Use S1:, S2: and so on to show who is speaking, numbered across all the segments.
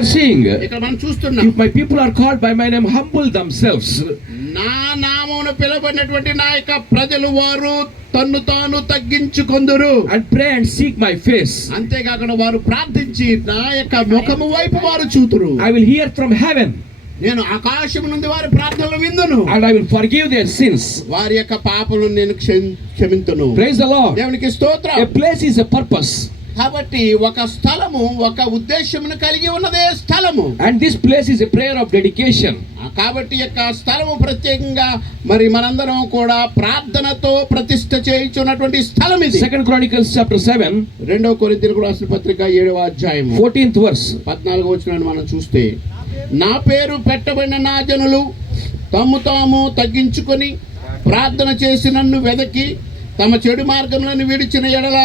S1: are seeing,
S2: ఇక్కడ మనం చూస్తున్నాం
S1: if my people are called by my name, humble themselves
S2: నా నామమును పిలువబడినటువంటి నా యొక్క ప్రజలు వారు తన్ను తాను తగ్గించుకొందురు
S1: and pray and seek my face,
S2: అంతేకాకుండా వారు ప్రార్థించి నా యొక్క ముఖము వైపు వారు చూతురు
S1: I will hear from heaven
S2: నేను ఆకాశం నుండి వారి ప్రార్థనలు విందును
S1: and I will forgive their sins.
S2: వారి యొక్క పాపలను నేను క్షమి- క్షమింతును
S1: Praise the Lord.
S2: దేవునికి స్తోత్రం
S1: A place is a purpose,
S2: కాబట్టి ఒక స్థలము ఒక ఉద్దేశమును కలిగి ఉన్నదే స్థలము
S1: and this place is a prayer of dedication.
S2: ఆ కాబట్టి యొక్క స్థలము ప్రత్యేకంగా మరి మనందరం కూడా ప్రార్థనతో ప్రతిష్ఠ చేయించున్నటువంటి స్థలం ఇది
S1: Second Chronicles chapter 7,
S2: రెండవ కొరింథీయులకు రాసిన పత్రిక ఏడవ అధ్యాయము
S1: 14th verse.
S2: పద్నాలుగు వచ్చిన మనం చూస్తే నా పేరు పెట్టబడిన నా జనులు తమ్ము తాము తగ్గించుకొని ప్రార్థన చేసి నన్ను వెదకి తమ చెడు మార్గములను విడిచిన ఎడల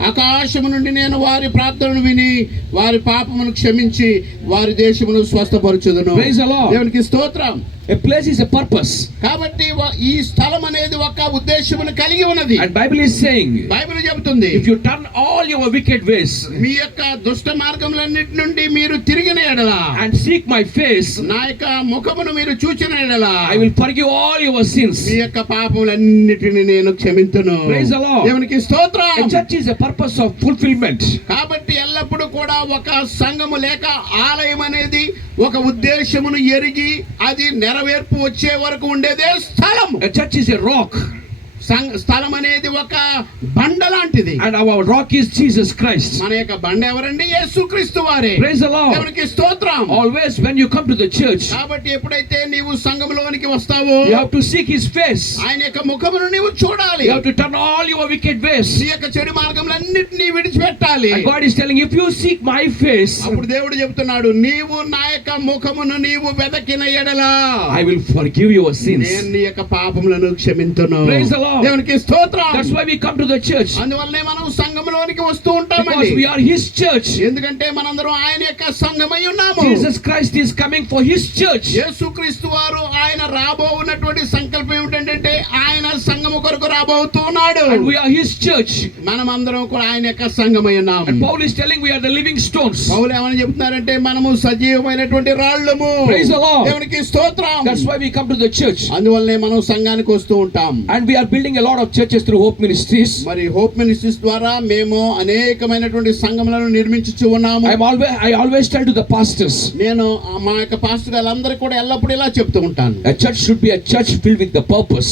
S2: ఆకాశము నుండి నేను వారి ప్రార్థనను విని వారి పాపమును క్షమించి వారి దేశమును స్వస్థపరచుదును. దేవునికి స్తోత్రం
S1: A place is a purpose.
S2: కాబట్టి ఈ స్థలం అనేది ఒక ఉద్దేశమును కలిగి ఉన్నది
S1: And Bible is saying,
S2: Bible చెబుతుంది
S1: if you turn all your wicked ways
S2: మీ యొక్క దుష్ట మార్గములన్నిటి నుండి మీరు తిరిగిన ఎడల
S1: and seek my face,
S2: నా యొక్క ముఖమును మీరు చూచిన ఎడల
S1: I will forgive all your sins.
S2: మీ యొక్క పాపములన్నిటిని నేను క్షమింతును
S1: Praise the Lord.
S2: దేవునికి స్తోత్రం
S1: A church is a purpose of fulfillment.
S2: కాబట్టి ఎల్లప్పుడూ కూడా ఒక సంఘము లేక ఆలయం అనేది ఒక ఉద్దేశమును ఎరిగి అది నెరవేర్పు వచ్చే వరకు ఉండేదే స్థలం
S1: A church is a rock,
S2: స్థలం అనేది ఒక బండ లాంటిది
S1: and our rock is Jesus Christ
S2: మన యొక్క బండ ఎవరండి? యేసు క్రీస్తు
S1: వారే ప్రైజ్ ద
S2: లార్డ్ స్తోత్రం.
S1: Always when you come to the church
S2: కాబట్టి ఎప్పుడైతే నీవు సంఘములోనికి వస్తావో
S1: you have to seek his face
S2: ఆయన యొక్క ముఖమును నీవు చూడాలి.
S1: You have to turn all your wicked ways
S2: నీ యొక్క చెడు మార్గములన్నిటిని విడిచిపెట్టాలి.
S1: God is telling if you seek my face
S2: అప్పుడు దేవుడు చెప్తున్నాడు నీవు నా యొక్క ముఖమును నీవు వెదకిన ఎడల
S1: I will forgive your sins నేను
S2: నీ యొక్క పాపములను
S1: క్షమించును ప్రైజ్
S2: దేవునికి స్తోత్రం
S1: That's why we come to the church.
S2: అందువల్లనే మనం సంఘంలోనికి వస్తూ ఉంటామండి
S1: Because we are His church.
S2: ఎందుకంటే మనందరం ఆయన యొక్క సంఘమై ఉన్నాము
S1: Jesus Christ is coming for His church.
S2: యేసుక్రీస్తు వారు ఆయన రాబో ఉన్నటువంటి సంకల్పం ఏమిటంటే ఆయన సంఘము కొరకు రాబోతూ ఉన్నాడు
S1: And we are His church.
S2: మనం అందరం కూడా ఆయన యొక్క సంఘమై
S1: And
S2: ఉన్నాము
S1: Paul is telling we are the living stones.
S2: పౌలు ఏమని చెప్తున్నారంటే మనము సజీవమైనటువంటి రాళ్ళము
S1: Praise the Lord.
S2: దేవునికి స్తోత్రం
S1: That's why we come to the church.
S2: అందువల్లనే మనం సంఘానికి వస్తూ ఉంటాం
S1: And we are building a lot of churches through Hope Ministries.
S2: మరి హోప్ మినిస్ట్రీస్ ద్వారా మేము అనేకమైనటువంటి సంఘములను నిర్మించుచు ఉన్నాము
S1: I'm always I always tell to the pastors,
S2: నేను ఆ మా యొక్క పాస్టర్ గారందరికీ కూడా ఎల్లప్పుడూ ఇలా చెప్తూ ఉంటాను
S1: a church should be a church filled with the purpose.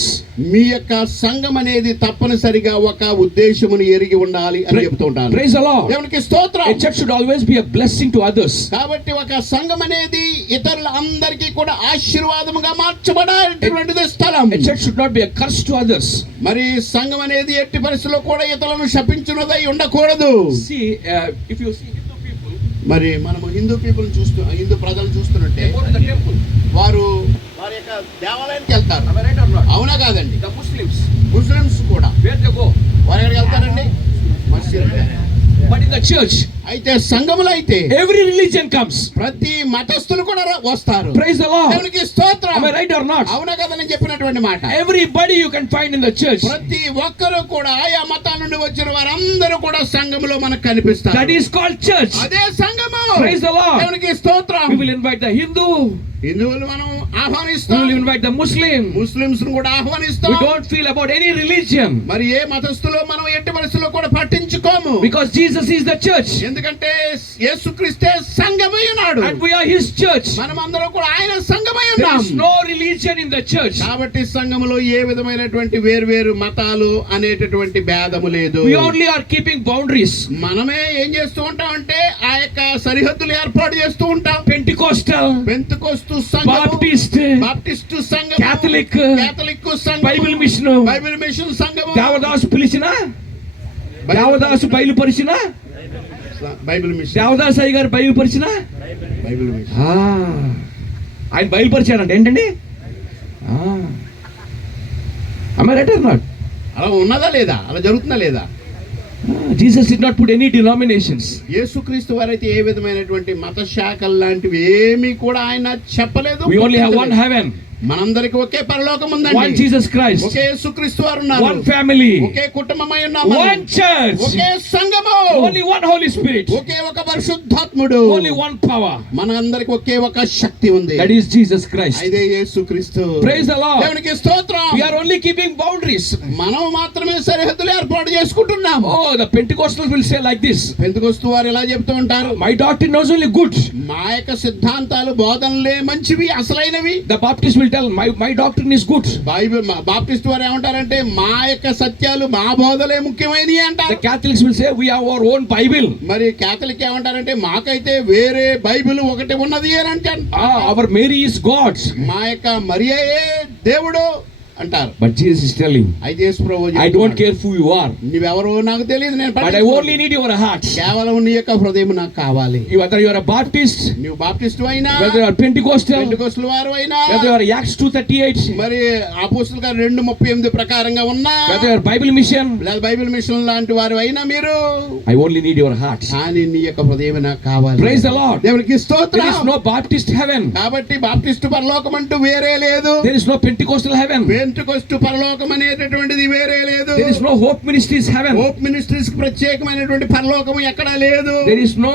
S2: మీ యొక్క సంఘం అనేది తప్పనిసరిగా ఒక ఉద్దేశమును ఎరిగి ఉండాలి అని చెప్తూ ఉంటాను
S1: the Lord.
S2: దేవునికి స్తోత్రం
S1: A church should always be a blessing to others.
S2: కాబట్టి ఒక సంఘం అనేది ఇతరుల అందరికీ కూడా ఆశీర్వాదముగా మార్చబడేటువంటిది స్థలం
S1: A church should not be a curse to others.
S2: మరి సంఘం అనేది ఎట్టి పరిస్థితుల్లో కూడా ఇతరులను శపించినదై ఉండకూడదు
S1: See, uh, if you see Hindu people,
S2: మరి మనము హిందూ పీపుల్ చూస్తూ హిందూ ప్రజలు చూస్తున్నట్టే. వారు వారి యొక్క దేవాలయానికి వెళ్తారు? అవునా కాదండి
S1: Muslims,
S2: ముస్లిమ్స్ కూడా వాళ్ళు ఎక్కడికి వెళ్తారండి మస్జిద్
S1: బట్ ఇన్ ద చర్చ్
S2: అయితే సంఘములో అయితే
S1: ఎవ్రీ రిలీజియన్ కమ్స్
S2: ప్రతి మతస్థులు కూడా వస్తారు.
S1: ప్రైజ్ ద లార్డ్
S2: దేవునికి స్తోత్రం.
S1: ఐ రైట్ ఆర్ నాట్
S2: అవునా కదా నేను చెప్పినటువంటి మాట?
S1: Everybody you can find in the church
S2: ప్రతి ఒక్కరు కూడా ఆయా మతాల నుండి వచ్చిన వారందరూ కూడా సంఘములో మనకు కనిపిస్తారు.
S1: దట్ ఇస్ కాల్డ్ చర్చ్
S2: అదే సంఘము.
S1: ప్రైజ్ ద లార్డ్
S2: దేవునికి స్తోత్రం.
S1: We will invite the Hindu
S2: హిందువులు మనం ఆహ్వానిస్తాం.
S1: ఇన్వైట్ ద ముస్లిం
S2: ముస్లిమ్స్ను కూడా ఆహ్వానిస్తాం.
S1: Don't feel about any religion
S2: మరి ఏ మతస్థులో మనం ఎట్టి మనసులో కూడా పట్టించుకోము?
S1: Because Jesus is the church
S2: ఎందుకంటే యేసుక్రీస్తే సంఘమై ఉన్నాడు.
S1: And we are His church.
S2: మనం అందరం కూడా ఆయన సంఘమై
S1: There
S2: ఉన్నాం.
S1: is no religion in the church.
S2: కాబట్టి సంఘములో ఏ విధమైనటువంటి వేర్వేరు మతాలు అనేటటువంటి భేదము లేదు.
S1: We only are keeping boundaries.
S2: మనమే ఏం చేస్తూ ఉంటాం అంటే ఆ యొక్క సరిహద్దులు ఏర్పాటు చేస్తూ ఉంటాం.
S1: Pentecostal,
S2: పెంతుకొస్తు సంఘము
S1: Baptist,
S2: బాప్టిస్టు సంఘం
S1: Catholic,
S2: కేథలిక్ సంఘం
S1: బైబిల్ మిషన్
S2: బైబిల్ మిషన్ సంఘము.
S1: దేవదాసు పిలిచిన? దేవదాసు బయలుపరిచిన?
S2: బైబిల్ మిషన్
S1: దేవదాసు అయ్య గారు బయలుపరిచిన
S2: బైబిల్
S1: ఆయన బయలుపరిచాడంట ఏంటండి? అమ్మాయి రైట్ నాట్
S2: అలా ఉన్నదా లేదా? అలా జరుగుతుందా లేదా?
S1: Jesus did not put any denominations
S2: యేసుక్రీస్తు వారైతే ఏ విధమైనటువంటి మత శాఖలు లాంటివి ఏమీ కూడా ఆయన చెప్పలేదు.
S1: We only have one heaven
S2: మనందరికి ఒకే పరలోకం ఉందండి
S1: వన్ జీసస్ క్రైస్ట్
S2: ఒకే యేసుక్రీస్తు వారు ఉన్నారు
S1: వన్ ఫ్యామిలీ
S2: ఒకే కుటుంబమై ఉన్నాము
S1: వన్ చర్చ్
S2: ఒకే సంఘము.
S1: ఓన్లీ వన్ హోలీ స్పిరిట్
S2: ఒకే ఒక పరిశుద్ధాత్ముడు.
S1: ఓన్లీ వన్ పవర్
S2: మనందరికి ఒకే ఒక శక్తి ఉంది.
S1: దట్ ఇస్ జీసస్ క్రైస్ట్
S2: ఇదే యేసుక్రీస్తు.
S1: ప్రైజ్ ద లార్డ్
S2: దేవునికి స్తోత్రం.
S1: We are only keeping boundaries
S2: మనం మాత్రమే సరిహద్దులు ఏర్పాటు చేసుకుంటున్నాము.
S1: O the pentecostal will say like this
S2: pentecostal వారు ఎలా చెప్తూ ఉంటారు.
S1: My doctor knows only good
S2: మా సిద్ధాంతాలు బోధనలే మంచివి అసలైనవి.
S1: The Baptist tell my, my doctrine is good.
S2: Bible మా- బాప్టిస్ట్ వారు ఏమంటారంటే మా యొక్క సత్యాలు మా బోధలే ముఖ్యమైనవి
S1: The
S2: అంటారు
S1: Catholics will say we have our own Bible.
S2: మరి కేథలిక్ ఏమంటారంటే మాకైతే వేరే బైబిల్ ఒకటి ఉన్నది అని
S1: Ah, our Mary is God.
S2: మా యొక్క మరియే దేవుడు అంటారు.
S1: But Jesus is telling
S2: I does Prabhu
S1: I don't care who you are
S2: నీవు ఎవరో నాకు తెలియదు నేను
S1: but I only need your heart
S2: కేవలం నీ యొక్క హృదయం నాకు కావాలి.
S1: You whether you are Baptist
S2: నీవు బాప్టిస్ట్ అయినా
S1: whether you are pentecostal
S2: pentecostal వారు అయినా
S1: వెదర్ యు ఆర్ యాక్స్ 238
S2: మరి అపోస్టల్ గారు 238 ప్రకారంగా ఉన్నా
S1: whether you are Bible mission
S2: లేదా బైబిల్ మిషన్ లాంటి వారు అయినా మీరు
S1: I only need your heart
S2: ఆని నీ యొక్క హృదయం నాకు కావాలి.
S1: ప్రైజ్ ది లార్డ్
S2: దేవునికి స్తోత్రం.
S1: There is no Baptist heaven
S2: కాబట్టి బాప్టిస్ట్ పరలోకం అంటే వేరే లేదు.
S1: There is no pentecostal heaven
S2: పెంటుకొస్తు పరలోకం అనేటటువంటిది వేరే లేదు.
S1: There is no hope ministries heaven
S2: hope ministries ప్రత్యేకమైనటువంటి పరలోకం ఎక్కడ లేదు.
S1: There is no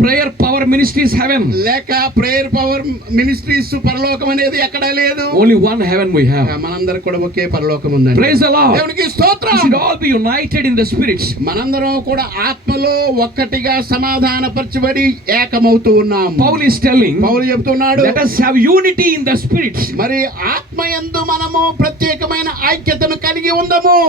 S1: prayer power ministries heaven
S2: లేక ప్రేయర్ పవర్ మినిస్ట్రీస్ పరలోకం అనేది ఎక్కడ లేదు.
S1: Only one heaven we have
S2: మనందరం కూడా ఒకే పరలోకం ఉంది
S1: ప్రైజ్ ద లార్డ్
S2: దేవునికి స్తోత్రం.
S1: We should all be united in the spirits
S2: మనందరం కూడా ఆత్మలో ఒక్కటిగా సమాధానపరచబడి ఏకమవుతూ ఉన్నాం.
S1: పౌల్ ఇస్ టెల్లింగ్
S2: పౌల్ చెప్తున్నాడు
S1: let us have unity in the spirits
S2: మరి ఆత్మ ఎందు మనము ప్రత్యేకమైన ఐక్యతను కలిగి ఉందము.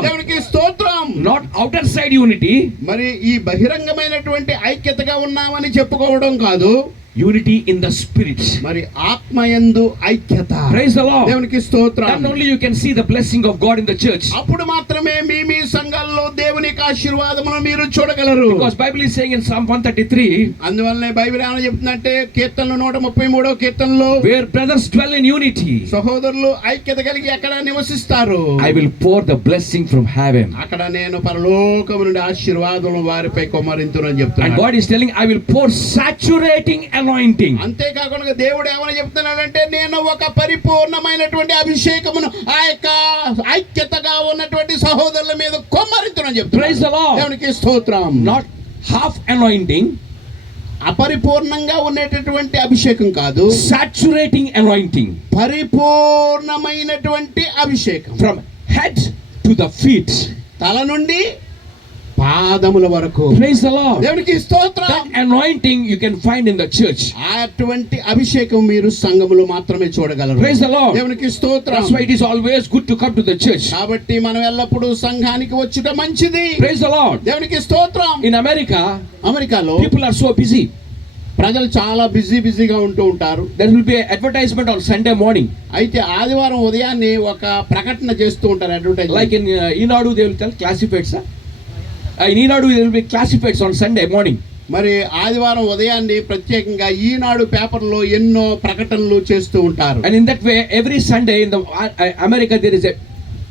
S2: దేవునికి స్తోత్రం.
S1: Not outer side unity,
S2: మరి ఈ బహిరంగమైనటువంటి ఐక్యతగా ఉన్నామని చెప్పుకోవడం కాదు.
S1: Unity in the Spirit.
S2: మరి ఆత్మయందు ఐక్యత
S1: Praise the Lord.
S2: దేవునికి స్తోత్రం
S1: Then only you can see the blessing of God in the church.
S2: అప్పుడు మాత్రమే మీ మీ సంఘాల్లో దేవుని యొక్క ఆశీర్వాదమును మీరు చూడగలరు
S1: Because Bible is saying in Psalm 133,
S2: అందువల్లనే బైబిల్ ఏమైనా చెప్తుందంటే కీర్తనలు నూట ముప్పై మూడో కీర్తనలో
S1: where brothers dwell in unity,
S2: సహోదరులు ఐక్యత కలిగి ఎక్కడ నివసిస్తారు
S1: I will pour the blessing from heaven.
S2: అక్కడ నేను పరలోకము నుండి ఆశీర్వాదములు వారిపై కొమ్మరింతునని
S1: And
S2: చెప్తున్నాను
S1: God is telling, I will pour saturating anointing.
S2: అంతేకాకుండా దేవుడు ఏమైనా చెప్తున్నాడంటే నేను ఒక పరిపూర్ణమైనటువంటి అభిషేకమును ఆ యొక్క ఐక్యతగా ఉన్నటువంటి సహోదరుల మీద కొమ్మరింతునని
S1: Lord.
S2: దేవునికి స్తోత్రం
S1: Not half anointing,
S2: అపరిపూర్ణంగా ఉండేటటువంటి అభిషేకం కాదు
S1: saturating anointing
S2: పరిపూర్ణమైనటువంటి అభిషేకం
S1: from head to the feet.
S2: తల నుండి పాదముల వరకు.
S1: ప్రైజ్ ద లార్డ్
S2: దేవునికి స్తోత్రం.
S1: Anointing you can find in the church
S2: అటువంటి అభిషేకం మీరు సంఘములో మాత్రమే చూడగలరు.
S1: ప్రైజ్ ద లార్డ్
S2: దేవునికి స్తోత్రం.
S1: That's why it is always good to come to the church
S2: కాబట్టి మనం ఎల్లప్పుడూ సంఘానికి వచ్చుట మంచిది.
S1: ప్రైజ్ ద లార్డ్
S2: దేవునికి స్తోత్రం.
S1: ఇన్ అమెరికా
S2: అమెరికాలో
S1: పీపుల్ ఆర్ సో బిజీ
S2: ప్రజలు చాలా బిజీ బిజీగా ఉంటూ ఉంటారు.
S1: There will be advertisement on Sunday morning
S2: అయితే ఆదివారం ఉదయాన్నే ఒక ప్రకటన చేస్తూ ఉంటారు advertise
S1: like in Eenadu దేవుతల్ classified sir Uh, be classifieds on Sunday morning.
S2: మరి ఆదివారం ఉదయాన్నే ప్రత్యేకంగా ఈనాడు పేపర్లో ఎన్నో ప్రకటనలు చేస్తూ ఉంటారు
S1: way, every Sunday in the uh, uh, America, there is a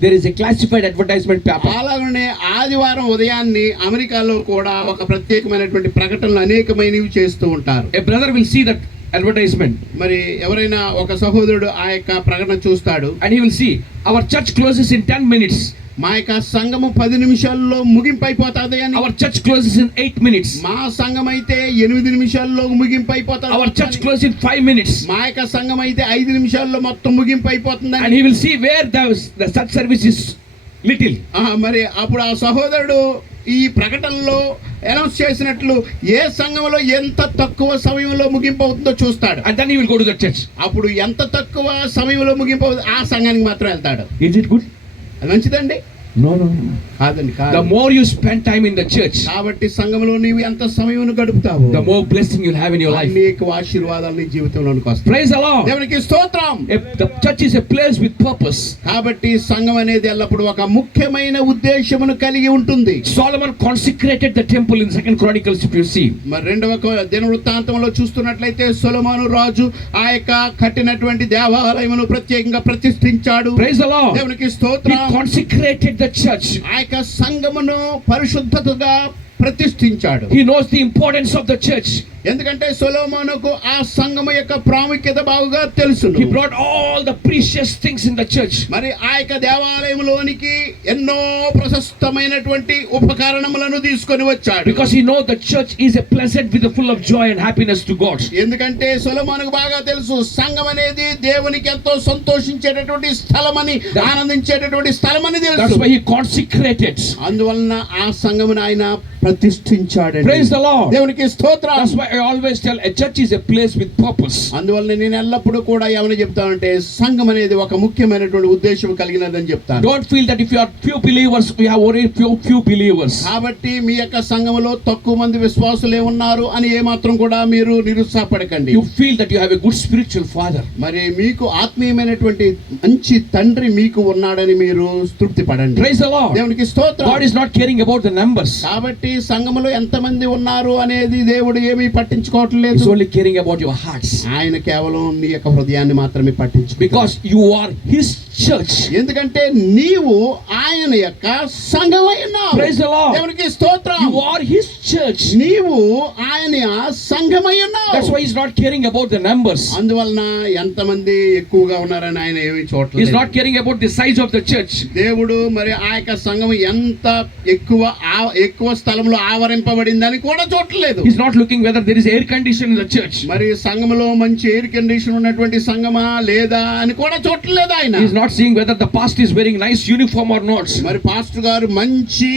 S1: there is a classified advertisement paper.
S2: అలాగనే ఆదివారం ఉదయాన్నే అమెరికాలో కూడా ఒక ప్రత్యేకమైనటువంటి ప్రకటనలు అనేకమైనవి చేస్తూ ఉంటారు
S1: A brother will see that advertisement
S2: మరి ఎవరైనా ఒక సహోదరుడు ఆ యొక్క ప్రకటన చూస్తాడు.
S1: And he will see our church closes in ten minutes
S2: మా యొక్క సంఘము పది నిమిషాల్లో ముగింపు అయిపోతుంది అని.
S1: Our church closes in eight minutes
S2: మా సంఘం అయితే ఎనిమిది నిమిషాల్లో ముగింపు అయిపోతుంది our
S1: church close in five minutes
S2: మా యొక్క సంఘం అయితే ఐదు నిమిషాల్లో మొత్తం ముగింపు
S1: అయిపోతుంది
S2: and
S1: he will see where the such service is little
S2: మరి అప్పుడు ఆ సహోదరుడు ఈ ప్రకటనలో అనౌన్స్ చేసినట్లు ఏ సంఘంలో ఎంత తక్కువ సమయంలో ముగింపు అవుతుందో చూస్తాడు. అప్పుడు ఎంత తక్కువ సమయంలో ముగింపు అవుతుందో ఆ సంఘానికి మాత్రం వెళ్తాడు
S1: good?
S2: అది మంచిదండి
S1: నో నో
S2: కాదండి కాదు.
S1: The more you spend time in the church
S2: కాబట్టి సంఘములో నీవు ఎంత సమయం గడుపుతావు?
S1: The more blessing you have in your life
S2: అనేక ఆశీర్వాదాలు నీ జీవితంలో
S1: నీకు ప్రైజ్ అలా
S2: దేవునికి స్తోత్రం.
S1: The church is a place with purpose
S2: కాబట్టి సంఘం అనేది ఎల్లప్పుడూ ఒక ముఖ్యమైన ఉద్దేశమును కలిగి ఉంటుంది.
S1: Solomon consecrated the temple in second Chronicles you see
S2: మరి రెండవ దినవృత్తాంతంలో చూస్తున్నట్లయితే సొలమాను రాజు ఆయక యొక్క కట్టినటువంటి దేవాలయమును ప్రత్యేకంగా ప్రతిష్ఠించాడు.
S1: ప్రైజ్ అలా
S2: దేవునికి స్తోత్రం.
S1: కాన్సిక్రేటెడ్ ద చర్చ్
S2: ఆ యొక్క సంఘమును పరిశుద్ధతగా ప్రతిష్ఠించాడు.
S1: He knows the importance of the church
S2: ఎందుకంటే సొలోమోనుకు ఆ సంఘము యొక్క ప్రాముఖ్యత బాగుగా తెలుసు
S1: He brought all the precious things in the church.
S2: మరి ఆ యొక్క దేవాలయంలోనికి ఎన్నో ప్రశస్తమైనటువంటి ఉపకరణములను తీసుకొని వచ్చాడు
S1: he knows the church is a pleasant with a full of joy and happiness to God.
S2: ఎందుకంటే సొలమానుకు బాగా తెలుసు సంఘం అనేది దేవునికి ఎంతో సంతోషించేటటువంటి స్థలమని ఆనందించేటటువంటి స్థలమని తెలుసు
S1: why he consecrated.
S2: అందువలన ఆ సంఘమును ఆయన ప్రతిష్ఠించాడు
S1: Praise the Lord.
S2: దేవునికి స్తోత్రం
S1: I always tell a church is a place with purpose
S2: అందువల్ల నేను ఎల్లప్పుడూ కూడా ఏమని చెప్తాను అంటే సంఘం అనేది ఒక ముఖ్యమైనటువంటి ఉద్దేశం కలిగినదని చెప్తాను.
S1: Don't feel that if you are few believers we have only few few believers
S2: కాబట్టి మీ యొక్క సంఘములో తక్కువ మంది విశ్వాసులే ఉన్నారు అని ఏ మాత్రం కూడా మీరు నిరుత్సాహపడకండి.
S1: You feel that you have a good spiritual father
S2: మరి మీకు ఆత్మీయమైనటువంటి మంచి తండ్రి మీకు ఉన్నాడని మీరు తృప్తి పడండి
S1: ప్రైజ్ ద లార్డ్
S2: దేవునికి స్తోత్రం.
S1: God is not caring about the numbers
S2: కాబట్టి సంఘములో ఎంత మంది ఉన్నారు అనేది దేవుడు ఏమీ పట్టించుకోవట్లేదు.
S1: Only caring about your hearts
S2: ఆయన కేవలం మీ యొక్క హృదయాన్ని మాత్రమే పట్టించు
S1: because you are his church
S2: ఎందుకంటే నీవు ఆయన యొక్క సంఘమై ఉన్నావు.
S1: ప్రైజ్ ద లార్డ్
S2: దేవునికి
S1: హిస్ చర్చ్
S2: నీవు ఆయన సంఘమై ఉన్నావు.
S1: That's why not caring about the numbers
S2: అందువలన ఎంత మంది ఎక్కువగా ఉన్నారని ఆయన ఏమీ చూడలేదు his
S1: not caring about the size of the church
S2: దేవుడు మరి ఆయొక్క సంఘం ఎంత ఎక్కువ ఎక్కువ స్థలంలో ఆవరింపబడిందని కూడా చూడలేదు
S1: is not looking whether there is air condition the church
S2: మరి సంఘములో మంచి ఎయిర్ కండిషన్ ఉన్నటువంటి సంఘమా లేదా అని కూడా చూడలేదు ఆయన.
S1: Not seeing whether the pastor is wearing nice uniform or not
S2: మరి పాస్టర్ గారు మంచి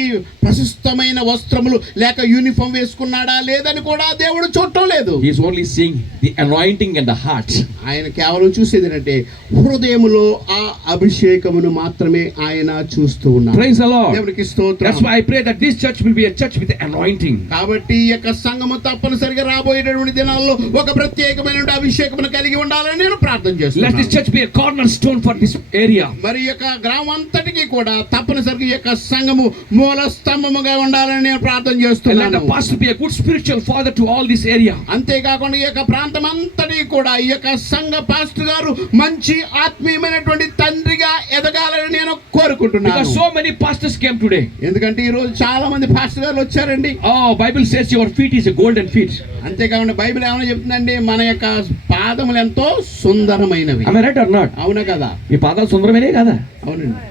S2: ప్రశస్తమైన వస్త్రములు లేక యూనిఫామ్ వేసుకున్నాడా లేదని కూడా దేవుడు చూడటం లేదు.
S1: He's only seeing the anointing and the heart
S2: ఆయన కేవలం చూసేది ఏంటంటే హృదయములో ఆ అభిషేకమును మాత్రమే ఆయన చూస్తూ ఉన్నారు
S1: ప్రైజ్ ద లార్డ్
S2: దేవునికి స్తోత్రం.
S1: That's why I pray that this church will be a church with anointing
S2: కాబట్టి ఈ యొక్క సంఘము తప్పనిసరిగా రాబోయేటువంటి దినాల్లో ఒక ప్రత్యేకమైన అభిషేకమును కలిగి ఉండాలని నేను ప్రార్థన చేస్తున్నాను
S1: let this church be a corner stone for this area.
S2: మరి యొక్క గ్రామం అంతటికి కూడా తప్పనిసరిగా యొక్క సంఘము మూల స్తంభముగా ఉండాలని నేను ప్రార్థన చేస్తున్నాను
S1: be a good spiritual father to all this area.
S2: అంతేకాకుండా ఈ యొక్క ప్రాంతం అంతటి కూడా ఈ యొక్క సంఘ పాస్టర్ గారు మంచి ఆత్మీయమైనటువంటి తండ్రిగా ఎదగాలని నేను కోరుకుంటున్నాను
S1: so many pastors came today.
S2: ఎందుకంటే ఈ రోజు చాలా మంది పాస్టర్ గారు వచ్చారండి
S1: Oh, Bible says your feet is a golden feet.
S2: అంతేకాకుండా బైబిల్ ఏమైనా చెప్తుందండి మన యొక్క పాదములు ఎంతో సుందరమైనవి
S1: not?
S2: అవునా కదా
S1: ఈ పాదాలు సుందరమేనే కదా?
S2: అవునండి.